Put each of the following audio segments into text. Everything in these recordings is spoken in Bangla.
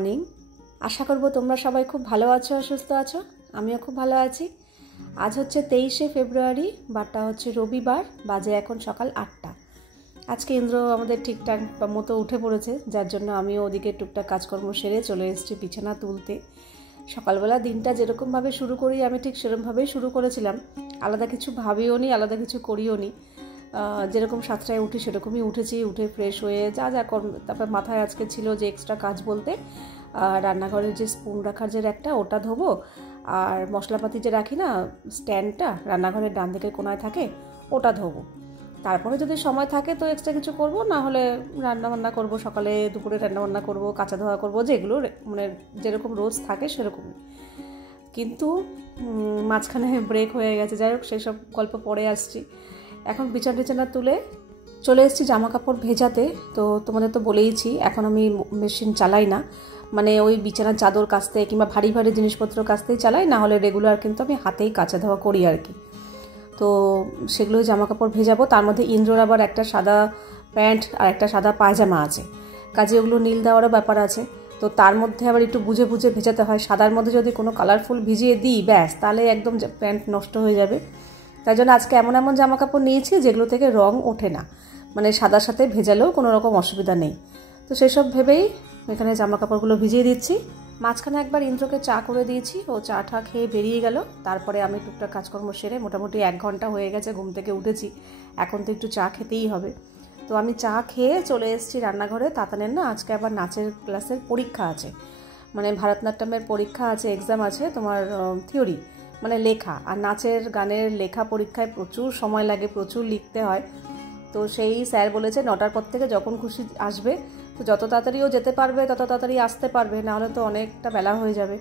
মর্নিং। আশা করব তোমরা সবাই খুব ভালো আছো আর সুস্থ আছো। আমিও খুব ভালো আছি। আজ হচ্ছে 23শে ফেব্রুয়ারি, বারটা হচ্ছে রবিবার, বাজে এখন সকাল 8টা। আজকে ইন্দ্র আমাদের ঠিকঠাক মতো উঠে পড়েছে, যার জন্য আমিও ওদিকে টুকটাক কাজকর্ম সেরে চলে এসেছি বিছানা তুলতে। সকালবেলা দিনটা যেরকমভাবে শুরু করি আমি ঠিক সেরকমভাবেই শুরু করেছিলাম, আলাদা কিছু ভাবিও নি, আলাদা কিছু করিও নি। যেরকম 7টায় উঠি সেরকমই উঠেছি, উঠে ফ্রেশ হয়ে যা যা তারপর মাথায় আজকে ছিল যে এক্সট্রা কাজ বলতে রান্নাঘরের যে স্পুন রাখার যে একটা ওটা ধোবো, আর মশলাপাতি যে রাখি না স্ট্যান্ডটা রান্নাঘরের ডান দিকের কোনায় থাকে ওটা ধোবো। তারপরে যদি সময় থাকে তো এক্সট্রা কিছু করব, না হলে রান্নাবান্না করব, সকালে দুপুরে রান্নাবান্না করব, কাঁচা ধোয়া করব, যেগুলো মানে যেরকম রোজ থাকে সেরকমই। কিন্তু মাঝখানে ব্রেক হয়ে গেছে, যাই হোক সেই সব গল্প পরে আসছি। এখন বিছানা তুলে চলে এসেছি জামা কাপড় ভেজাতে। তো তোমাদের তো বলেইছি এখন আমি মেশিন চালাই না, মানে ওই বিছানার চাদর কাচতে কিংবা ভারী ভারী জিনিসপত্র কাচতেই চালাই, না হলে রেগুলার কিন্তু আমি হাতেই কাচা ধোয়া করি আর কি। তো সেগুলোই জামা কাপড় ভেজাবো। তার মধ্যে ইন্দ্রর আবার একটা সাদা প্যান্ট আর একটা সাদা পায়জামা আছে, কাজে ওগুলো নীল দেওয়ারও ব্যাপার আছে। তো তার মধ্যে আবার একটু বুঝে বুঝে ভেজাতে হয়। সাদার মধ্যে যদি কোনো কালারফুল ভিজিয়ে দিই ব্যাস, তাহলে একদম প্যান্ট নষ্ট হয়ে যাবে। তাই জন্য আজকে এমন এমন জামা কাপড় নিয়েছি যেগুলো থেকে রং ওঠে না, মানে সাদার সাথে ভেজালেও কোনো রকম অসুবিধা নেই। তো সেসব ভেবেই এখানে জামা কাপড়গুলো ভিজিয়ে দিচ্ছি। মাঝখানে একবার ইন্দ্রকে চা করে দিয়েছি, ও চা টা খেয়ে বেরিয়ে গেল। তারপরে আমি টুকটাক কাজকর্ম সেরে মোটামুটি 1 ঘন্টা হয়ে গেছে ঘুম থেকে উঠেছি, এখন তো একটু চা খেতেই হবে। তো আমি চা খেয়ে চলে এসেছি রান্নাঘরে। তাতানের না আজকে আবার নাচের ক্লাসের পরীক্ষা আছে, মানে ভারতনাট্যমের পরীক্ষা আছে, এক্সাম আছে তোমার, থিওরি মানে লেখা। আর নাচের গানের লেখা পরীক্ষায় প্রচুর সময় লাগে, প্রচুর লিখতে হয়। তো সেই স্যার বলেছে 9টার পর থেকে যখন খুশি আসবে, তো যত তাড়াতাড়িও যেতে পারবে তত তাড়াতাড়ি আসতে পারবে, নাহলে তো অনেকটা বেলা হয়ে যাবে।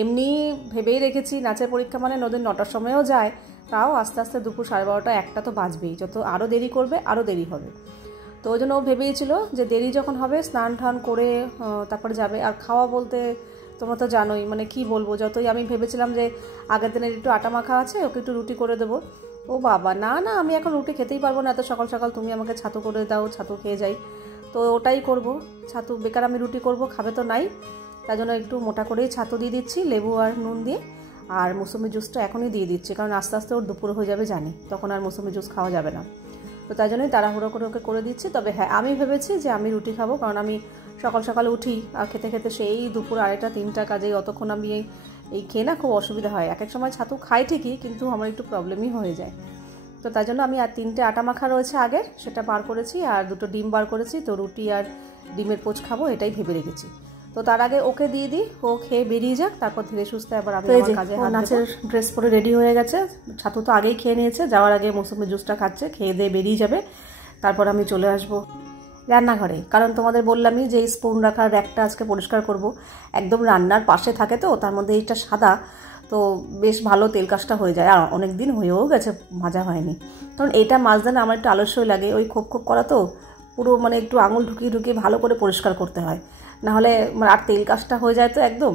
এমনি ভেবেই রেখেছি নাচের পরীক্ষা মানে নদীর 9টার সময়ও যায়, তাও আস্তে আস্তে দুপুর 12:30 1টা তো বাজবেই, যত আরও দেরি করবে আরও দেরি হবে। তো ওই জন্য ও ভেবেইছিল যে দেরি যখন হবে স্নান টান করে তারপরে যাবে। আর খাওয়া বলতে তোমরা তো জানোই, মানে কি বলবো, যতই আমি ভেবেছিলাম যে আগের দিনের একটু আটা মাখা আছে, ওকে একটু রুটি করে দেবো। ও বাবা, না না আমি এখন রুটি খেতেই পারবো না, এত সকাল সকাল তুমি আমাকে ছাতু করে দাও, ছাতু খেয়ে যাই। তো ওটাই করব, ছাতু বেকার আমি রুটি করব, খাবে তো নাই। তাই জন্য একটু মোটা করেই ছাতু দিয়ে দিচ্ছি লেবু আর নুন দিয়ে, আর মৌসুমি জুসটা এখনই দিয়ে দিচ্ছি, কারণ আস্তে আস্তে ওর দুপুর হয়ে যাবে জানি, তখন আর মৌসুমি জুস খাওয়া যাবে না। তো তাই জন্যই তাড়াহুড়ো করে ওকে করে দিচ্ছি। তবে হ্যাঁ, আমি ভেবেছি যে আমি রুটি খাবো, কারণ আমি সকাল সকাল উঠি আর খেতে খেতে সেই দুপুর 2টা 3টা কাজেই অতক্ষণ আমি এই খেয়ে না খুব অসুবিধা হয়। এক এক সময় ছাতু খাই ঠিকই, কিন্তু আমার একটু প্রবলেমই হয়ে যায়। তো তাই জন্য আমি আর 3টে আটা মাখা রয়েছে আগের, সেটা বার করেছি, আর 2টো ডিম বার করেছি। তো রুটি আর ডিমের পোচ খাবো, এটাই ভেবে রেখেছি। তো তার আগে ওকে দিয়ে দিই, ও খেয়ে বেরিয়ে যাক, তারপর ধীরে সুস্থে আবার আমি আমার কাজে হাত দেব। নাচের ড্রেস পরে রেডি হয়ে গেছে, ছাতু তো আগেই খেয়ে নিয়েছে, যাওয়ার আগে মৌসুমি জুসটা খাচ্ছে, খেয়ে দিয়ে বেরিয়ে যাবে। তারপর আমি চলে আসবো রান্নাঘরে, কারণ তোমাদের বললামই যে এই স্পুন রাখার র্যাকটা আজকে পরিষ্কার করব। একদম রান্নার পাশে থাকে তো, তার মধ্যে এইটা সাদা, তো বেশ ভালো তেল কাজটা হয়ে যায়। আর অনেক দিন হয়েও গেছে মাজা হয়নি, কারণ এইটা মাজতে না আমার একটু আলস্যই লাগে। ওই খোপ খোপ করা তো, পুরো মানে একটু আঙুল ঢুকিয়ে ভালো করে পরিষ্কার করতে হয়, নাহলে আর তেল কাজটা হয়ে যায় তো একদম।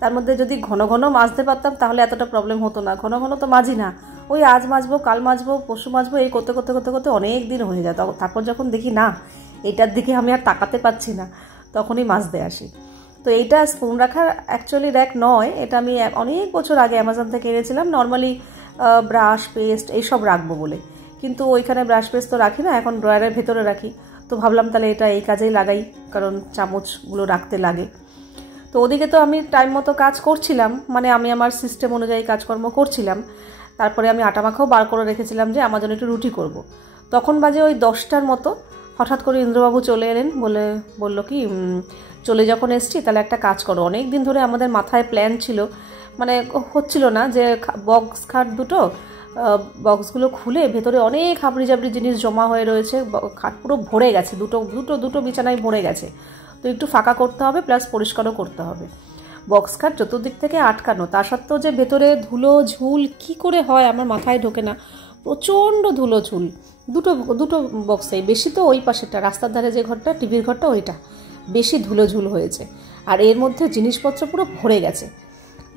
তার মধ্যে যদি ঘন ঘন মাজতে পারতাম তাহলে এতটা প্রবলেম হতো না। ঘন ঘন তো মাজি না, ওই আজ মাজবো, কাল মাজবো, পরশু মাজবো, এই করতে করতে করতে করতে অনেক দিন হয়ে যায়। তারপর যখন দেখি না এইটার দিকে আমি আর তাকাতে পারছি না, তখনই মাজতে আসি। তো এইটা স্পুন রাখার অ্যাকচুয়ালি র্যাক নয়, এটা আমি অনেক বছর আগে অ্যামাজন থেকে এনেছিলাম, নর্মালি ব্রাশ পেস্ট এইসব রাখবো বলে। কিন্তু ওইখানে ব্রাশ পেস্ট তো রাখি না, এখন ড্রয়ারের ভেতরে রাখি। তো ভাবলাম তাহলে এটা এই কাজেই লাগাই, কারণ চামচগুলো রাখতে লাগে। তো ওদিকে তো আমি টাইম মতো কাজ করছিলাম, মানে আমি আমার সিস্টেম অনুযায়ী কাজকর্ম করছিলাম। তারপরে আমি আটা মাখাও বার করে রেখেছিলাম যে আমার জন্য একটু রুটি করব। তখন বাজে ওই 10টার মতো, হঠাৎ করে ইন্দ্রবাবু চলে এলেন, বলল কি চলে যখন এসছি তাহলে একটা কাজ করো। অনেক দিন ধরে আমাদের মাথায় প্ল্যান ছিল, মানে হচ্ছিল না, যে বক্স খাট দুটো, বক্সগুলো খুলে ভেতরে অনেক হাবড়ি জাবড়ি জিনিস জমা হয়ে রয়েছে, খাট পুরো ভরে গেছে, দুটো বিছানায় ভরে গেছে। তো একটু ফাঁকা করতে হবে, প্লাস পরিষ্কারও করতে হবে। বক্স খাট চতুর্দিক থেকে আটকানো, তা সত্ত্বেও যে ভেতরে ধুলো ঝুল কি করে হয় আমার মাথায় ঢোকে না। প্রচণ্ড ধুলো ঝুল, দুটো বক্সেই, বেশি তো ওই পাশেটা রাস্তার ধারে যে ঘরটা, টিভির ঘরটা, ওইটা বেশি ধুলো ঝুল হয়েছে। আর এর মধ্যে জিনিসপত্র পুরো ভরে গেছে।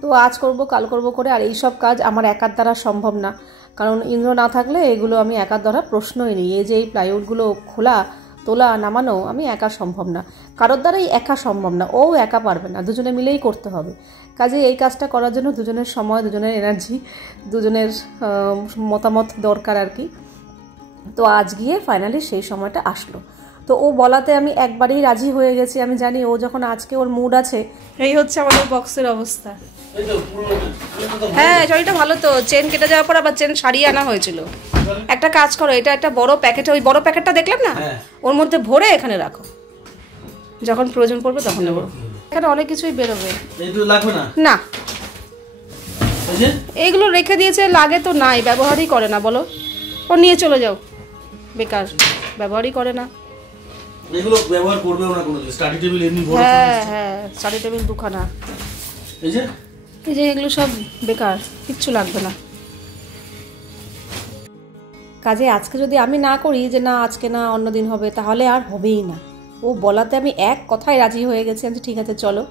তো আজ করব কাল করব করে, আর এইসব কাজ আমার একার দ্বারা সম্ভব না, কারণ ইন্দ্র না থাকলে এগুলো আমি একার দ্বারা প্রশ্নই নেই। এই যে এই প্লাইউডগুলো খোলা, তোলা নামানো আমি একা সম্ভব না, কারোর দ্বারাই একা সম্ভব না, ও একা পারবে না, দুজনে মিলেই করতে হবে। কাজে এই কাজটা করার জন্য দুজনের সময়, দুজনের এনার্জি, দুজনের মতামত দরকার আর কি। তো আজ গিয়ে ফাইনালি সেই সময়টা আসলো। তো ও বলাতে আমি একবারেই রাজি হয়ে গেছি। আমি জানি ও যখন আজকে ওর মুড আছে। এই হচ্ছে আমাদের বক্সের অবস্থা। হ্যাঁ চড়িটা ভালো তো, চেন কেটে যাওয়ার পর আবার চেন সারিয়ে আনা হয়েছিল। একটা কাজ করো, এটা একটা বড় প্যাকেটে, ওই বড় প্যাকেটটা দেখলাম না, ওর মধ্যে ভরে এখানে রাখো, যখন প্রয়োজন পড়বে তখন নেবো। এখানে অনেক কিছুই বেরোবে না, এইগুলো রেখে দিয়েছে, লাগে তো নাই, ব্যবহারই করে না। বলো, ও নিয়ে চলে যাও, বেকার, ব্যবহারই করে না। এগুলো ব্যবহার করবেও না কোনো, স্টাডি টেবিল এমনি বড়। হ্যাঁ স্টাডি টেবিল দুখানা, এই যে এগুলো সব বেকার, কিচ্ছু লাগবে না। কাজে আজকে যদি আমি না করি যে না আজকে না অন্য দিন হবে, তাহলে আর হবেই না। ও বলাতে আমি এক কথায় রাজি হয়ে গেছি। আমি ঠিক আছে চলো।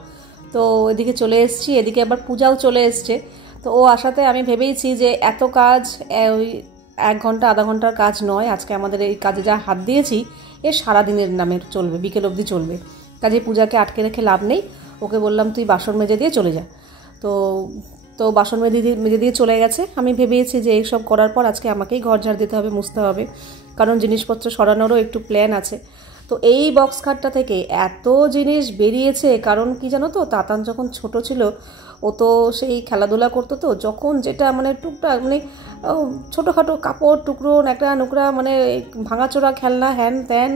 তো এদিকে চলে এসেছি, এদিকে আবার পূজাও চলে এসছে। তো ও আসাতে আমি ভেবেইছি যে এত কাজ ওই 1 ঘন্টা আধা ঘন্টার কাজ নয়, আজকে আমাদের এই কাজে যা হাত দিয়েছি এ সারাদিনের নামে চলবে, বিকেল অবধি চলবে। কাজে পূজাকে আটকে রেখে লাভ নেই। ওকে বললাম তুই বাসন মেজে দিয়ে চলে যা। তো বাসন মেজে দিয়ে চলে গেছে। আমি ভেবেছি যে এইসব করার পর আজকে আমাকেই ঘর ঝাড় দিতে হবে, মুছতে হবে, কারণ জিনিসপত্র সরানোরও একটু প্ল্যান আছে। তো এই বক্স খাটটা থেকে এত জিনিস বেরিয়েছে, কারণ কি জানো তো, তাতান যখন ছোট ছিল ও তো সেই খেলাধুলা করতো, তো যখন যেটা মানে টুকটাক মানে ছোটোখাটো কাপড় টুকরো ন্যাকড়া নুকরা, মানে ভাঙাচোরা খেলনা, হ্যান ত্যান,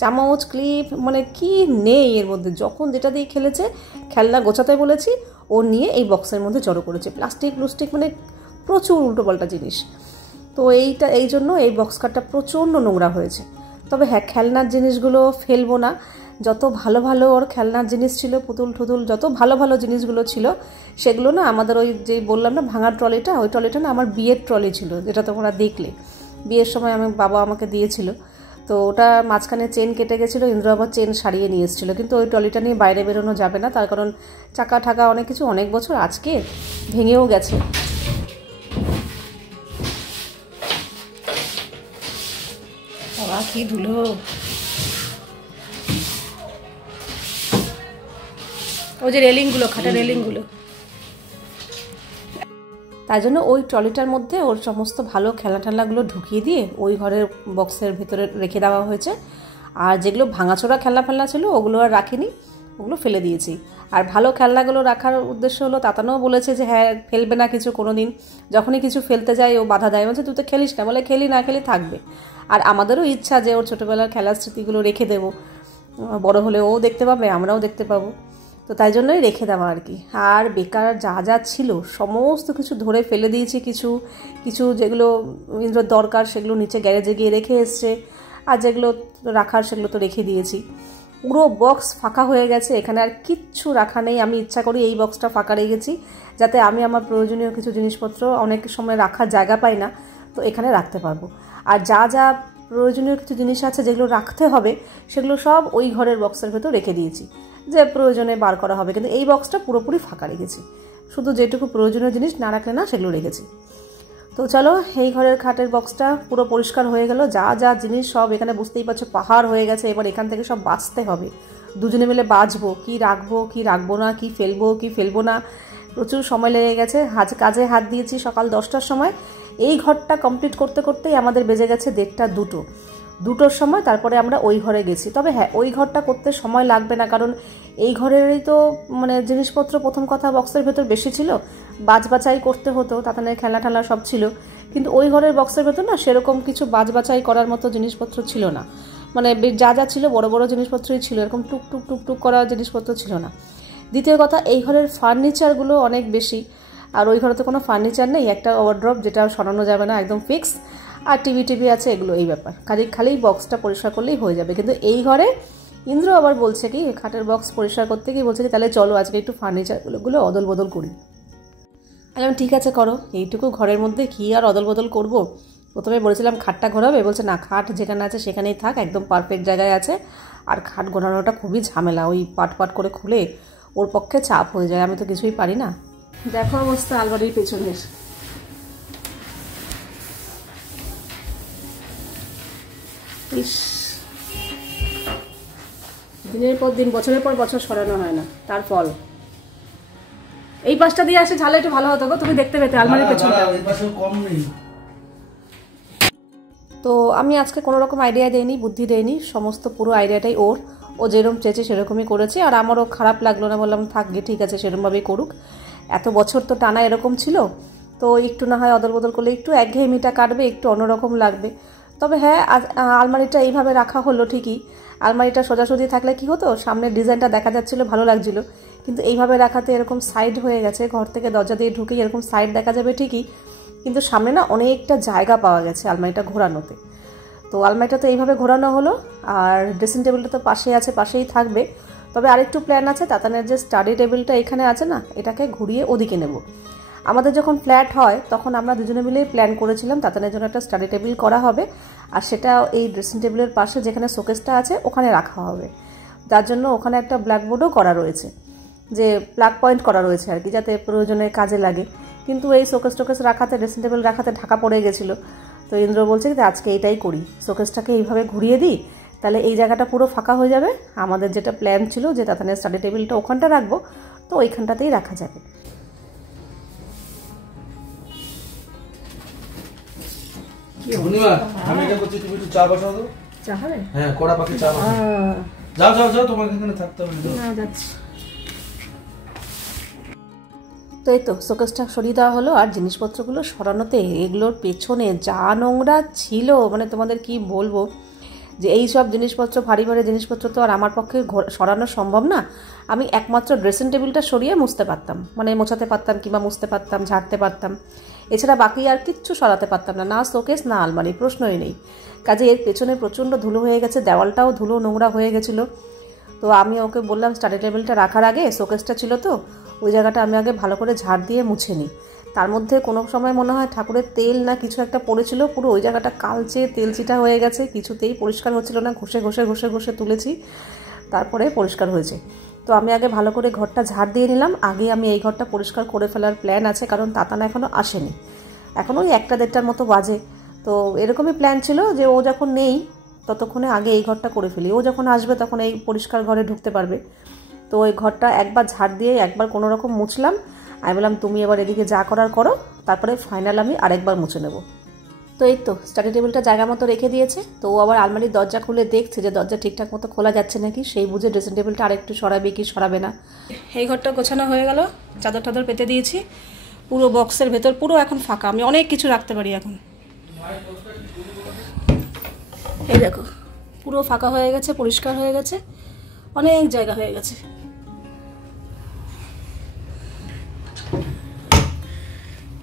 চামচ, ক্লিপ, মানে কি নেই এর মধ্যে, যখন যেটা দিয়ে খেলেছে, খেলনা গোছাতে বলেছি ও নিয়ে এই বক্সের মধ্যে জড়ো করেছে, প্লাস্টিক মানে প্রচুর উল্টোপাল্টা জিনিস। তো এই জন্য এই বক্স খাটটা প্রচণ্ড নোংরা হয়েছে। তবে হ্যাঁ, খেলনার জিনিসগুলো ফেলবো না, যত ভালো ভালো ওর খেলনার জিনিস ছিল, পুতুল টুতুল, যত ভালো ভালো জিনিসগুলো ছিল সেগুলো না আমাদের ওই যে বললাম না ভাঙার ট্রলিটা, ওই ট্রলিটা না আমার বিয়ের ট্রলি ছিল, যেটা তোমরা দেখলে বিয়ের সময় বাবা আমাকে দিয়েছিল। তো ওটা মাঝখানে চেন কেটে গেছিলো, ইন্দ্র আবার চেন সারিয়ে নিয়ে এসেছিলো। কিন্তু ওই ট্রলিটা নিয়ে বাইরে বেরোনো যাবে না, তার কারণ চাকা ঠাকা অনেক কিছু, অনেক বছর আজকে ভেঙেও গেছে। বাবা কি ধুলো, ওই যে রেলিংগুলো, খাটের রেলিংগুলো। তাই জন্য ওই ট্রলিটার মধ্যে ওর সমস্ত ভালো খেলনা টেলনাগুলো ঢুকিয়ে দিয়ে ওই ঘরের বক্সের ভেতরে রেখে দেওয়া হয়েছে। আর যেগুলো ভাঙাচোরা খেলনা ছিল ওগুলো আর রাখিনি, ওগুলো ফেলে দিয়েছি। আর ভালো খেলনাগুলো রাখার উদ্দেশ্য হলো, তাতানও বলেছে যে হ্যাঁ ফেলবে না কিছু কোনো দিন, যখনই কিছু ফেলতে যাই ও বাধা দেয়, বলছে তুই তো খেলিস না, বলে খেলি না খেলি থাকবে। আর আমাদেরও ইচ্ছা যে ওর ছোটোবেলার খেলার স্মৃতিগুলো রেখে দেবো, বড় হলে ও দেখতে পাবে, আমরাও দেখতে পাবো। তো তাই জন্যই রেখে দেওয়া আর কি। আর বেকার যা ছিল সমস্ত কিছু ধরে ফেলে দিয়েছি, কিছু যেগুলো ইন্দ্রর দরকার সেগুলো নিচে গ্যারেজে গিয়ে রেখে এসছে, আর যেগুলো রাখার সেগুলো তো রেখে দিয়েছি। পুরো বক্স ফাঁকা হয়ে গেছে, এখানে আর কিচ্ছু রাখা নেই। আমি ইচ্ছা করি এই বক্সটা ফাঁকা রেখেছি যাতে আমি আমার প্রয়োজনীয় কিছু জিনিসপত্র অনেক সময় রাখার জায়গা পাই না, তো এখানে রাখতে পারবো। আর যা প্রয়োজনীয় কিছু জিনিস আছে যেগুলো রাখতে হবে সেগুলো সব ওই ঘরের বক্সের ভেতর রেখে দিয়েছি, যে প্রয়োজনে বার করা হবে। কিন্তু এই বক্সটা পুরোপুরি ফাঁকা রেখেছি, শুধু যেটুকু প্রয়োজনীয় জিনিস না রাখলে না সেগুলো রেখেছি। তো চলো, এই ঘরের খাটের বক্সটা পুরো পরিষ্কার হয়ে গেল। যা জিনিস সব এখানে বুঝতেই পারছো পাহাড় হয়ে গেছে। এবার এখান থেকে সব বাছতে হবে, দুজনে মিলে বাছবো, কি রাখবো না, কি ফেলবো না। প্রচুর সময় লেগে গেছে, কাজে হাত দিয়েছি সকাল 10টার সময়। এই ঘরটা কমপ্লিট করতে করতেই আমাদের বেজে গেছে 1:30, 2টোর সময়। তারপরে আমরা ওই ঘরে গেছি। তবে হ্যাঁ, ওই ঘরটা করতে সময় লাগবে না, কারণ এই ঘরেরই তো মানে জিনিসপত্র প্রথম কথা বক্সের ভেতর বেশি ছিল, বাছাই করতে হতো, তাতানের খেলনা সব ছিল। কিন্তু ওই ঘরের বক্সের ভেতর না সেরকম কিছু বাছাই করার মতো জিনিসপত্র ছিল না, মানে যা ছিল বড় বড় জিনিসপত্রই ছিল, এরকম টুক করা জিনিসপত্র ছিল না। দ্বিতীয় কথা, এই ঘরের ফার্নিচারগুলো অনেক বেশি, আর ওই ঘরে তো কোনো ফার্নিচার নেই, একটা ওয়ার্ড্রপ যেটা সরানো যাবে না, একদম ফিক্স। আর টিভি আছে, এগুলো এই ব্যাপার। খালি বক্সটা পরিষ্কার করলেই হয়ে যাবে। কিন্তু এই ঘরে ইন্দ্র আবার বলছে কি, খাটের বক্স পরিষ্কার করতে গিয়ে বলছে কি তাহলে চলো আজকে একটু ফার্নিচারগুলো অদল বদল করি। আমি ঠিক আছে করো, এইটুকু ঘরের মধ্যে কি আর অদল বদল করবো। প্রথমে বলেছিলাম খাটটা ঘোরাবে, বলছে না, খাট যেখানে আছে সেখানেই থাক, একদম পারফেক্ট জায়গায় আছে। আর খাট ঘোরানোটা খুবই ঝামেলা, ওই পাট করে খুলে ওর পক্ষে চাপ হয়ে যায়, আমি তো কিছুই পারি না। দেখো অবস্থা আলমারির পেছনের, ইস দিনের পর দিন বছরের পর বছর সরানো হয় না, তার ফল। এই পাশটা দিয়ে আসে ঝালে একটু ভালো হতো গো, তুমি দেখতে পেতে আলমারির পেছনটা। তো আমি আজকে কোনো রকম আইডিয়া দেইনি, বুদ্ধি দেইনি, সমস্ত পুরো আইডিয়াটাই ওর। ও যেরকম চেয়েছে সেরকমই করেছে, আর আমারও খারাপ লাগলো না, বললাম থাকবে, ঠিক আছে সেরকমভাবেই করুক। এত বছর তো টানা এরকম ছিল, তো একটু না হয় অদল বদল করলে একটু একঘেয়েমিটা কাটবে, একটু অন্যরকম লাগবে। তবে হ্যাঁ, আলমারিটা এইভাবে রাখা হলো ঠিকই। আলমারিটা সোজাসুজি থাকলে কি হতো, সামনের ডিজাইনটা দেখা যাচ্ছিলো, ভালো লাগছিল, কিন্তু এইভাবে রাখাতে এরকম সাইড হয়ে গেছে, ঘর থেকে দরজা দিয়ে ঢুকেই এরকম সাইড দেখা যাবে ঠিকই, কিন্তু সামনে না অনেকটা জায়গা পাওয়া গেছে আলমারিটা ঘোরানোতে। তো আলমারিটা তো এইভাবে ঘোরানো হলো, আর ড্রেসিং টেবিলটা তো পাশেই আছে, পাশেই থাকবে। তবে আরেকটু প্ল্যান আছে, তাতানের যে স্টাডি টেবিলটা এখানে আছে না, এটাকে ঘুরিয়ে ওদিকে নেব। আমাদের যখন ফ্ল্যাট হয় তখন আমরা দুজনে মিলেই প্ল্যান করেছিলাম তাতানের জন্য একটা স্টাডি টেবিল করা হবে, আর সেটা এই ড্রেসিং টেবিলের পাশে যেখানে শোকেসটা আছে ওখানে রাখা হবে। তার জন্য ওখানে একটা ব্ল্যাকবোর্ডও করা রয়েছে, যে প্লাগ পয়েন্ট করা রয়েছে আর কি, যাতে প্রয়োজনে কাজে লাগে। কিন্তু এই শোকেস টোকেস রাখাতে, ড্রেসিং টেবিল রাখাতে ঢাকা পড়ে গেছিলো। তো ইন্দ্র বলছে যে আজকে এইটাই করি, শোকেসটাকে এইভাবে ঘুরিয়ে দিই, তাহলে এই জায়গাটা পুরো ফাঁকা হয়ে যাবে। আমাদের যেটা প্ল্যান ছিল যে তাতানের স্টাডি টেবিলটা ওখানটা রাখবো, তো ওইখানটাতেই রাখা যাবে। আমি এটা করছি, তুমি একটু চা বসাও তো। চা হবে? হ্যাঁ, কড়া পাখি চা বসাও। যাও যাও যাও, তোমাকে এখানে থাকতে হবে না। যাচ্ছি। তো এই তো শোকেসটা সরিয়ে দেওয়া হলো, আর জিনিসপত্রগুলো সরানোতে এগুলোর পেছনে যা নোংরা ছিল, মানে তোমাদের কি বলবো, যে এই সব জিনিসপত্র, ভারী ভারী জিনিসপত্র তো আর আমার পক্ষে সরানো সম্ভব না। আমি একমাত্র ড্রেসিং টেবিলটা সরিয়ে মুছতে পারতাম, মানে মোছাতে পারতাম কিংবা মুছতে পারতাম, ঝাড়তে পারতাম, এছাড়া বাকি আর কিচ্ছু সরাতে পারতাম না, না শোকেস না আলমারি, প্রশ্নই নেই। কাজে এর পেছনে প্রচণ্ড ধুলো হয়ে গেছে, দেওয়ালটাও ধুলো নোংরা হয়ে গেছিলো। তো আমি ওকে বললাম স্টাডি টেবিলটা রাখার আগে, শোকেসটা ছিল তো ওই জায়গাটা আমি আগে ভালো করে ঝাড় দিয়ে মুছে নিই। তার মধ্যে কোনো সময় মনে হয় ঠাকুরের তেল না কিছু একটা পড়েছিল, পুরো ওই জায়গাটা কালচে তেলচিটা হয়ে গেছে, কিছুতেই পরিষ্কার হচ্ছিল না, ঘষে ঘষে ঘষে ঘষে তুলেছি, তারপরে পরিষ্কার হয়েছে। তো আমি আগে ভালো করে ঘরটা ঝাড় দিয়ে নিলাম, আগে আমি এই ঘরটা পরিষ্কার করে ফেলার প্ল্যান আছে, কারণ তাতানা এখনও আসেনি, এখন ওই 1টা-1:30টার মতো বাজে। তো এরকমই প্ল্যান ছিল যে ও যখন নেই ততক্ষণে আগে এই ঘরটা করে ফেলি, ও যখন আসবে তখন এই পরিষ্কার ঘরে ঢুকতে পারবে। তো ওই ঘরটা একবার ঝাড় দিয়ে একবার কোনো রকম মুছলাম, আমি বললাম তুমি এবার এদিকে যা করার করো, তারপরে ফাইনাল আমি আরেকবার মুছে নেব। তো এই তো স্টাডি টেবিলটা জায়গা মতো রেখে দিয়েছে, তো ও আবার আলমারির দরজা খুলে দেখছে যে দরজা ঠিকঠাক মতো খোলা যাচ্ছে নাকি, সেই বুঝে ড্রেসিং টেবিলটা আরেকটু সরাবে কি সরাবে না। এই ঘরটা গোছানো হয়ে গেল, চাদর টাদর পেতে দিয়েছি, পুরো বক্সের ভেতর পুরো এখন ফাঁকা, আমি অনেক কিছু রাখতে পারি এখন। এই দেখো পুরো ফাঁকা হয়ে গেছে, পরিষ্কার হয়ে গেছে, অনেক জায়গা হয়ে গেছে।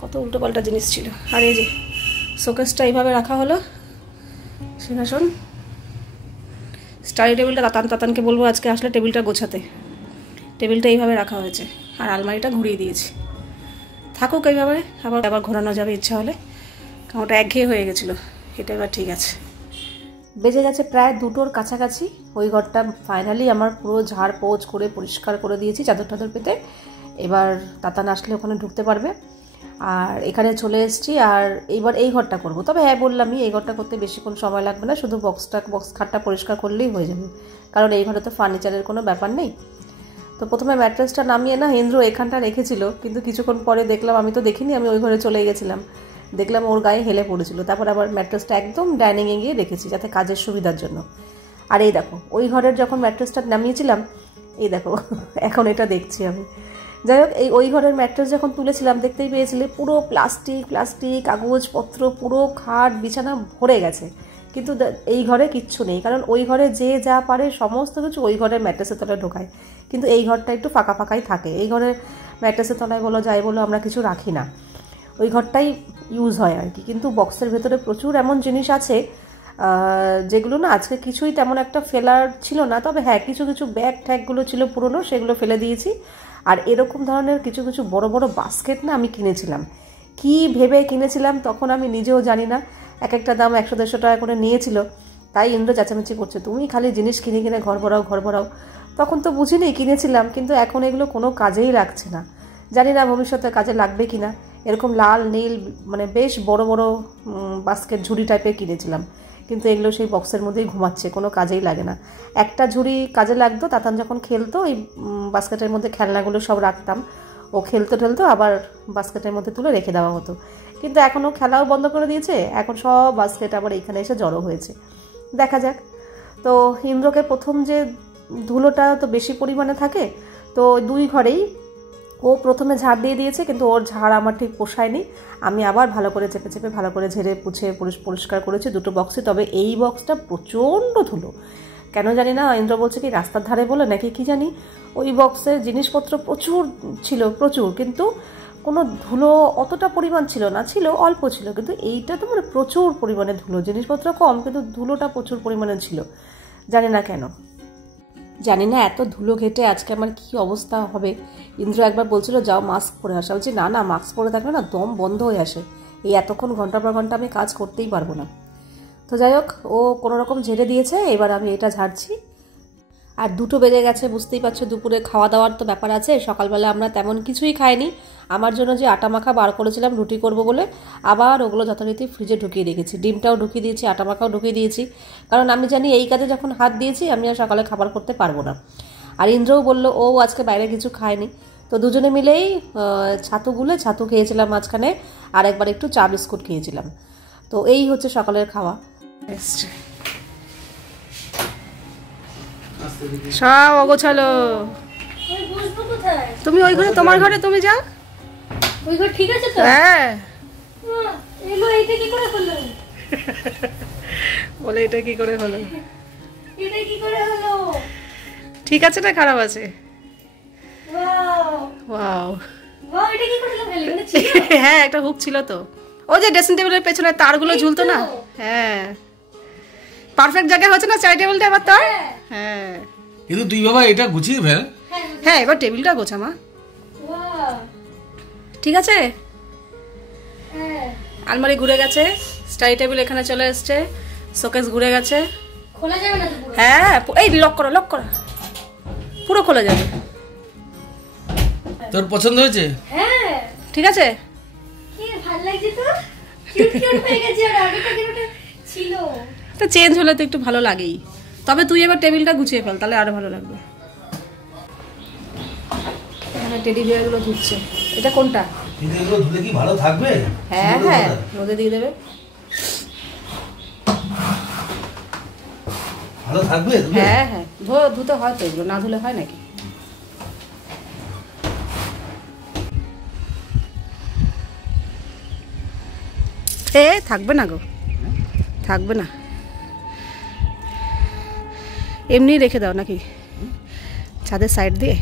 কত উল্টোপাল্টা জিনিস ছিল। আর এই যে শোকেসটা এইভাবে রাখা হলো, সিংহাসন, স্টাডি টেবিলটা তাতানকে বলবো আজকে আসলে টেবিলটা গোছাতে, টেবিলটা এইভাবে রাখা হয়েছে, আর আলমারিটা ঘুরিয়ে দিয়েছি, থাকুক এইভাবে, আবার ঘোরানো যাবে ইচ্ছা হলে, কারণ ওটা একঘেয়ে হয়ে গেছিলো, এটা এবার ঠিক আছে। বেজে গেছে প্রায় 2টোর কাছাকাছি, ওই ঘরটা ফাইনালি আমার পুরো ঝাড় পোছ করে পরিষ্কার করে দিয়েছি চাদর টাদর পেতে। এবার তাতান আসলে ওখানে ঢুকতে পারবে, আর এখানে চলে এসেছি, আর এইবার এই ঘরটা করব। তবে হ্যাঁ বললামই, এই ঘরটা করতে বেশিক্ষণ সময় লাগবে না, শুধু বক্স খাটটা পরিষ্কার করলেই হয়ে যাবে, কারণ এই ঘরে তো ফার্নিচারের কোনো ব্যাপার নেই। তো প্রথমে ম্যাট্রেসটা নামিয়ে না ইন্দ্র এখানটা রেখেছিল, কিন্তু কিছুক্ষণ পরে দেখলাম, আমি তো দেখিনি, আমি ওই ঘরে চলে গেছিলাম, দেখলাম ওর গায়ে হেলে পড়েছিল, তারপর আবার ম্যাট্রেসটা একদম ডাইনিংয়ে গিয়ে রেখেছি যাতে কাজের সুবিধার জন্য। আর এই দেখো ওই ঘরের যখন ম্যাট্রেসটা নামিয়েছিলাম, এই দেখো এখন এটা দেখছি আমি। যাই হোক, ওই ঘরের ম্যাট্রেস যখন তুলেছিলাম দেখতেই পেয়েছিলে পুরো প্লাস্টিক কাগজপত্র, পুরো খাট বিছানা ভরে গেছে, কিন্তু এই ঘরে কিচ্ছু নেই, কারণ ওই ঘরে যে যা পারে সমস্ত কিছু ওই ঘরের ম্যাট্রেসের তলায় ঢোকায়, কিন্তু এই ঘরটা একটু ফাঁকা ফাঁকাই থাকে। এই ঘরের ম্যাট্রেসের তলায় বলো যাই বলো আমরা কিছু রাখি না, ওই ঘরটাই ইউজ হয় আর কি। কিন্তু বক্সের ভেতরে প্রচুর এমন জিনিস আছে যেগুলো না আজকে কিছুই তেমন একটা ফেলার ছিল না, তবে হ্যাঁ কিছু কিছু ব্যাগ ট্যাগগুলো ছিল পুরনো, সেগুলো ফেলে দিয়েছি। আর এরকম ধরনের কিছু কিছু বড় বড় বাস্কেট না আমি কিনেছিলাম, কি ভেবে কিনেছিলাম তখন আমি নিজেও জানি না, এক একটা দাম 100-150 টাকা করে নিয়েছিল। তাই ইন্দ্র চেঁচামেচি করছে তুমি খালি জিনিস কিনে কিনে ঘর ভরাও। তখন তো বুঝিনি কিনেছিলাম, কিন্তু এখন এগুলো কোনো কাজেই লাগছে না, জানি না ভবিষ্যতে কাজে লাগবে কি না। এরকম লাল নীল মানে বেশ বড় বড় বাস্কেট ঝুড়ি টাইপের কিনেছিলাম, কিন্তু এগুলো সেই বক্সের মধ্যেই ঘুমাচ্ছে, কোনো কাজেই লাগে না। একটা ঝুড়ি কাজে লাগতো, তাতান যখন খেলতো ওই বাস্কেটের মধ্যে খেলনাগুলো সব রাখতাম, ও খেলতে ঠেলতো আবার বাস্কেটের মধ্যে তুলে রেখে দেওয়া হতো। কিন্তু এখনও খেলাও বন্ধ করে দিয়েছে, এখন সব বাস্কেট আবার এইখানে এসে জড়ো হয়েছে। দেখা যাক। তো ইন্দ্রকে প্রথম যে ধুলোটা তো বেশি পরিমাণে থাকে, তো 2 ঘরেই ও প্রথমে ঝাড় দিয়ে দিয়েছে, কিন্তু ওর ঝাড় আমার ঠিক পোষায়নি। আমি আবার ভালো করে চেপে চেপে ভালো করে ঝেড়ে পুছে পরিষ্কার করেছি 2টো বক্সে। তবে এই বক্সটা প্রচণ্ড ধুলো, কেন জানি না। ইন্দ্র বলছে কি রাস্তার ধারে বলে নাকি কি জানি, ওই বক্সের জিনিসপত্র প্রচুর ছিল, প্রচুর, কিন্তু কোনো ধুলো অতটা পরিমাণ ছিল না, ছিল অল্প ছিল। কিন্তু এইটা তো মানে প্রচুর পরিমাণে ধুলো, জিনিসপত্র কম কিন্তু ধুলোটা প্রচুর পরিমাণে ছিল, জানি না কেন। জানি না এত ধুলো ঘেটে আজকে আমার কী অবস্থা হবে। ইন্দ্র একবার বলছিল যাও মাস্ক পরে আসা, বলছি না না, মাস্ক পরে থাকলে না দম বন্ধ হয়ে আসে, এই এতক্ষণ ঘন্টা পর ঘন্টা আমি কাজ করতেই পারবো না। তো যাই হোক, ও কোনো রকম ঝেড়ে দিয়েছে, এবার আমি এটা ঝাড়ছি। আর 2টো বেজে গেছে, বুঝতেই পারছো দুপুরে খাওয়া দাওয়ার তো ব্যাপার আছে। সকালবেলা আমরা তেমন কিছুই খাইনি। আমার জন্য যে আটা মাখা বার করেছিলাম রুটি করব বলে, আবার ওগুলো যথারীতি ফ্রিজে ঢুকিয়ে রেখেছি। ডিমটাও ঢুকিয়ে দিয়েছি, আটা মাখাও ঢুকিয়ে দিয়েছি, কারণ আমি জানি এই কাজে যখন হাত দিয়েছি আমি আর সকালে খাবার করতে পারবো না। আর ইন্দ্রও বললো ও আজকে বাইরে কিছু খায়নি। তো দুজনে মিলেই ছাতু খেয়েছিলাম মাঝখানে, আর একবার একটু চা বিস্কুট খেয়েছিলাম। তো এই হচ্ছে সকালের খাওয়া। সব অগোছালো। তুমি ওই ঘরে, তোমার ঘরে তুমি যাও। ওই ঘর ঠিক আছে তো? হ্যাঁ। এলো, এটা কি করে হলো? বলে এটা কি করে হলো? এটা কি করে হলো? ঠিক আছে না খারাপ আছে? ওয়াও ওয়াও, ওয়াও, এটা কি করে হলো? মানে ছিল? হ্যাঁ একটা হুক ছিল তো, ওই যে ড্রেসিং টেবিলের পেছনে তারগুলো ঝুলতো না। হ্যাঁ, পারফেক্ট জায়গা হচ্ছে না চাই টেবিলটা এবার তোর। হ্যাঁ, কিন্তু তুই বাবা এটা গুছিয়ে ফেল। হ্যাঁ এবার টেবিলটা গোছা মা। ওয়াও, ঠিক আছে। হ্যাঁ, আলমারি ঘুরে গেছে, স্টাডি টেবিল এখানে চলে এসছে, শোকেস ঘুরে গেছে। খোলা যাবে না তো পুরো? হ্যাঁ এই লক করো, লক করো, পুরো খোলা যাবে। তোর পছন্দ হয়েছে? হ্যাঁ, ঠিক আছে। কি ভালো লাগছে তো, কিউট কিউট হয়ে গেছে। আর আগেটা কেমন ছিল? তো চেঞ্জ হলে তো একটু ভালো লাগেই। তবে তুই এবার টেবিলটা গুছিয়ে ফেল, তাহলে আরো ভালো লাগবে। এখানে টেডি বিয়ারগুলো ধুচ্ছে। এটা কোনটা? কিন্তু এগুলো ধুলে কি ভালো থাকবে? হ্যাঁ হ্যাঁ, রোদে দিয়ে দেবে। ভালো থাকবে? হ্যাঁ হ্যাঁ, ধুতে হয় তো, এগুলো না ধুলে হয় নাকি? থাকবে না গো, থাকবে না, এমনি রেখে দাও নাকি ছাদের সাইড দিয়ে?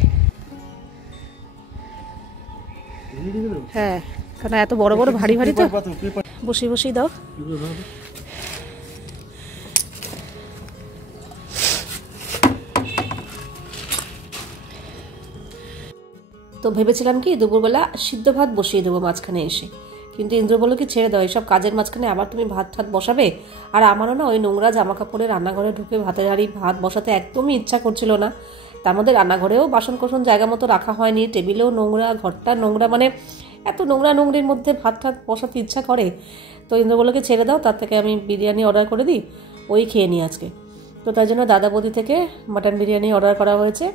হ্যাঁ, কারণ এত বড় বড় ভারী ভারী তো, বসিয়ে বসিয়ে দাও। তো ভেবেছিলাম কি দুপুরবেলা সিদ্ধ ভাত বসিয়ে দেবো মাঝখানে এসে, কিন্তু ইন্দ্র বললো কি ছেড়ে দাও, এইসব কাজের মাঝখানে আবার তুমি ভাত ঠাত বসাবে। আর আমারও না ওই নোংরা জামা কাপড়ে রান্নাঘরে ঢুকে ভাতের হাঁড়ি ভাত বসাতে একদমই ইচ্ছা করছিল না। তার মধ্যে রান্নাঘরেও বাসন কোসন জায়গা মতো রাখা হয়নি, টেবিলেও নোংরা, ঘরটা নোংরা, মানে এত নোংরা নোংরির মধ্যে ভাত ঠাত বসাতে ইচ্ছা করে। তো ইন্দ্র বললো কি ছেড়ে দাও, তার থেকে আমি বিরিয়ানি অর্ডার করে দিই, ওই খেয়ে নিই আজকে। তো তাই জন্য দাদা বৌদি থেকে মাটন বিরিয়ানি অর্ডার করা হয়েছে।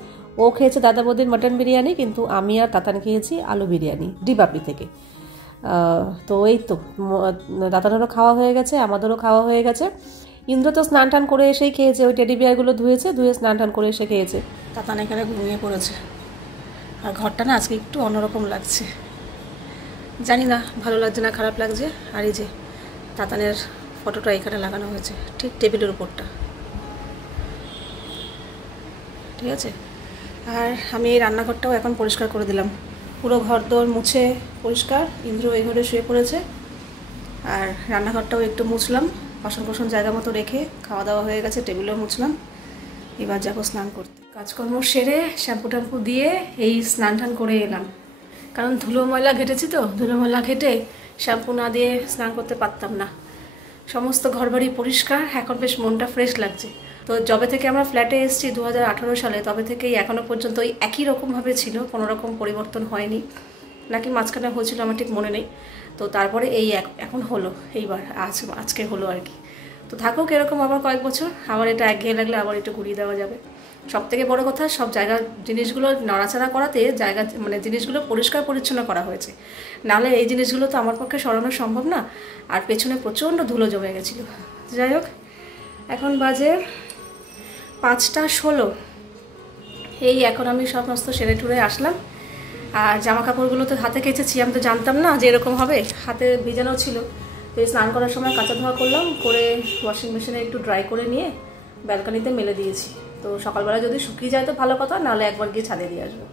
ও খেয়েছে দাদা বৌদির মাটন বিরিয়ানি, কিন্তু আমি আর তাতান খেয়েছি আলু বিরিয়ানি ডিবাপি থেকে। তো এই তো দাতানেরও খাওয়া হয়ে গেছে, আমাদেরও খাওয়া হয়ে গেছে। ইন্দ্র তো স্নান টান করে এসেই খেয়েছে, ওই টেডি বিয়ারগুলো ধুয়েছে, ধুয়ে স্নান টান করে এসে খেয়েছে। তাতান এখানে ঘুমিয়ে পড়েছে। আর ঘরটা না আজকে একটু অন্যরকম লাগছে, জানি না ভালো লাগছে না খারাপ লাগছে। আর এই যে তাতানের ফটোটা এখানে লাগানো হয়েছে, ঠিক টেবিলের উপরটা, ঠিক আছে। আর আমি এই রান্নাঘরটাও এখন পরিষ্কার করে দিলাম, পুরো ঘর দোর মুছে পরিষ্কার। ইন্দ্র এই ঘরে শুয়ে পড়েছে। আর রান্নাঘরটাও একটু মুছলাম, বাসন কোসন জায়গা মতো রেখে, খাওয়া দাওয়া হয়ে গেছে, টেবিলও মুছলাম। এবার যাবো স্নান করতে। কাজকর্ম সেরে শ্যাম্পু ট্যাম্পু দিয়ে এই স্নান টান করে এলাম, কারণ ধুলো ময়লা ঘেটেছি তো, ধুলো ময়লা ঘেটে শ্যাম্পু না দিয়ে স্নান করতে পারতাম না। সমস্ত ঘরবাড়ি পরিষ্কার, এখন বেশ মনটা ফ্রেশ লাগছে। তো যবে থেকে আমরা ফ্ল্যাটে এসেছি 2018 সালে, তবে থেকেই এখনও পর্যন্ত ওই একই রকমভাবে ছিল, কোনো রকম পরিবর্তন হয়নি, নাকি মাঝখানে হয়েছিল আমার ঠিক মনে নেই। তো তারপরে এই এখন হলো, এইবার আজকে হলো আর কি। তো থাকুক এরকম আবার কয়েক বছর, আবার এটা একঘেয়ে লাগলে আবার একটু ঘুরিয়ে দেওয়া যাবে। সব থেকে বড় কথা, সব জায়গা জিনিসগুলো নড়াচড়া করাতে জায়গা মানে জিনিসগুলো পরিষ্কার পরিচ্ছন্ন করা হয়েছে, নাহলে এই জিনিসগুলো তো আমার পক্ষে সরানো সম্ভব না। আর পেছনে প্রচণ্ড ধুলো জমে গেছিলো। যাই হোক, এখন বাজে 5টা 16। এই এখন আমি সমস্ত সেরে টুরে আসলাম। আর জামা কাপড়গুলো তো হাতে কেচেছি, আমি তো জানতাম না যে এরকম হবে, হাতে ভিজানো ছিল। তো স্নান করার সময় কাঁচা ধোয়া করলাম, করে ওয়াশিং মেশিনে একটু ড্রাই করে নিয়ে ব্যালকনিতে মেলে দিয়েছি। তো সকালবেলা যদি শুকিয়ে যায় তো ভালো কথা, নাহলে একবার গিয়ে ছাদে দিয়ে আসবো।